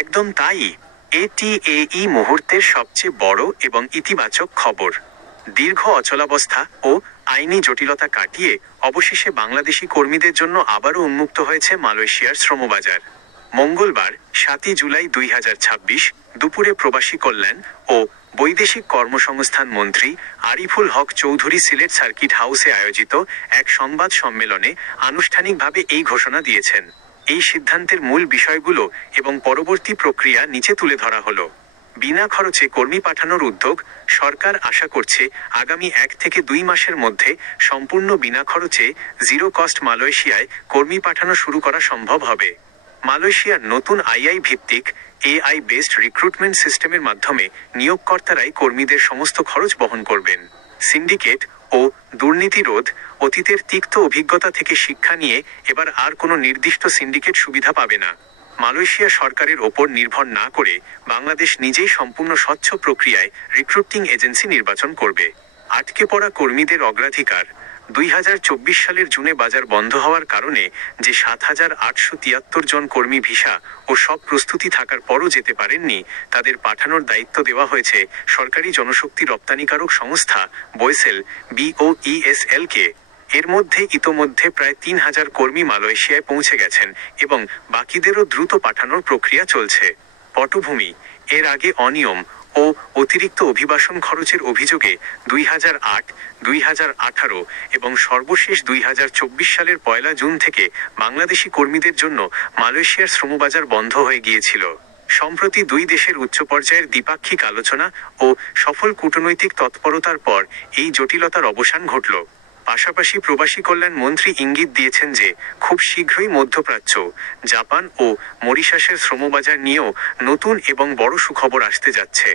একদম তাই। এটিএই মুহূর্তের সবচেয়ে বড় এবং ইতিবাচক খবর। দীর্ঘ অচলাবস্থা ও আইনি জটিলতা কাটিয়ে অবশেষে বাংলাদেশি কর্মীদের জন্য আবারও উন্মুক্ত হয়েছে মালয়েশিয়ার শ্রমবাজার। মঙ্গলবার ৭ই জুলাই ২০২৬ দুপুরে প্রবাসী কল্যাণ ও বৈদেশিক কর্মসংস্থান মন্ত্রী আরিফুল হক চৌধুরী সিলেট সার্কিট হাউসে আয়োজিত এক সংবাদ সম্মেলনে আনুষ্ঠানিকভাবে এই ঘোষণা দিয়েছেন। এই সিদ্ধান্তের মূল বিষয়গুলো এবং পরবর্তী প্রক্রিয়া নিচে তুলে ধরা হলো। বিনা খরচে কর্মী পাঠানোর উদ্যোগ। সরকার আশা করছে আগামী ১ থেকে ২ মাসের মধ্যে সম্পূর্ণ বিনা খরচে জিরো কস্ট মালয়েশিয়ায় কর্মী পাঠানো শুরু করা সম্ভব হবে। মালয়েশিয়ার নতুন আইআই ভিত্তিক এআই বেসড রিক্রুটমেন্ট সিস্টেমের মাধ্যমে নিয়োগকর্তারাই কর্মীদের সমস্ত খরচ বহন করবেন। সিন্ডিকেট ও দুর্নীতি রোধ। অতীতের তিক্ত অভিজ্ঞতা থেকে শিক্ষা নিয়ে এবার আর কোনো নির্দিষ্ট সিন্ডিকেট সুবিধা পাবে না। মালয়েশিয়া সরকারের ওপর নির্ভর না করে বাংলাদেশ নিজেই সম্পূর্ণ স্বচ্ছ প্রক্রিয়ায় রিক্রুটিং এজেন্সি নির্বাচন করবে। আটকে পড়া কর্মীদের অগ্রাধিকার। ২০২৪ সালের জুনে বাজার বন্ধ হওয়ার কারণে যে ৭,৮৭৩ জন কর্মী ভিসা ও সব প্রস্তুতি থাকার পরও যেতে পারেননি, তাদের পাঠানোর দায়িত্ব দেওয়া হয়েছে সরকারি জনশক্তি রপ্তানিকারক সংস্থা বয়েসেল BOESL-কে। এর মধ্যে ইতোমধ্যে প্রায় ৩,০০০ কর্মী মালয়েশিয়ায় পৌঁছে গেছেন এবং বাকিদেরও দ্রুত পাঠানোর প্রক্রিয়া চলছে। পটভূমি। এর আগে অনিয়ম ও অতিরিক্ত অভিবাসন খরচের অভিযোগে ২০০৮, ২০১৮ এবং সর্বশেষ ২০২৪ সালের ১ জুন থেকে বাংলাদেশি কর্মীদের জন্য মালয়েশিয়ার শ্রমবাজার বন্ধ হয়ে গিয়েছিল। সম্প্রতি দুই দেশের উচ্চ পর্যায়ের দ্বিপাক্ষিক আলোচনা ও সফল কূটনৈতিক তৎপরতার পর এই জটিলতার অবসান ঘটল। পাশাপাশি প্রবাসী কল্যাণ মন্ত্রী ইঙ্গিত দিয়েছেন যে খুব শীঘ্রই মধ্যপ্রাচ্য, জাপান ও মরিশাসের শ্রমবাজার নিয়েও নতুন এবং বড় সুখবর আসতে যাচ্ছে।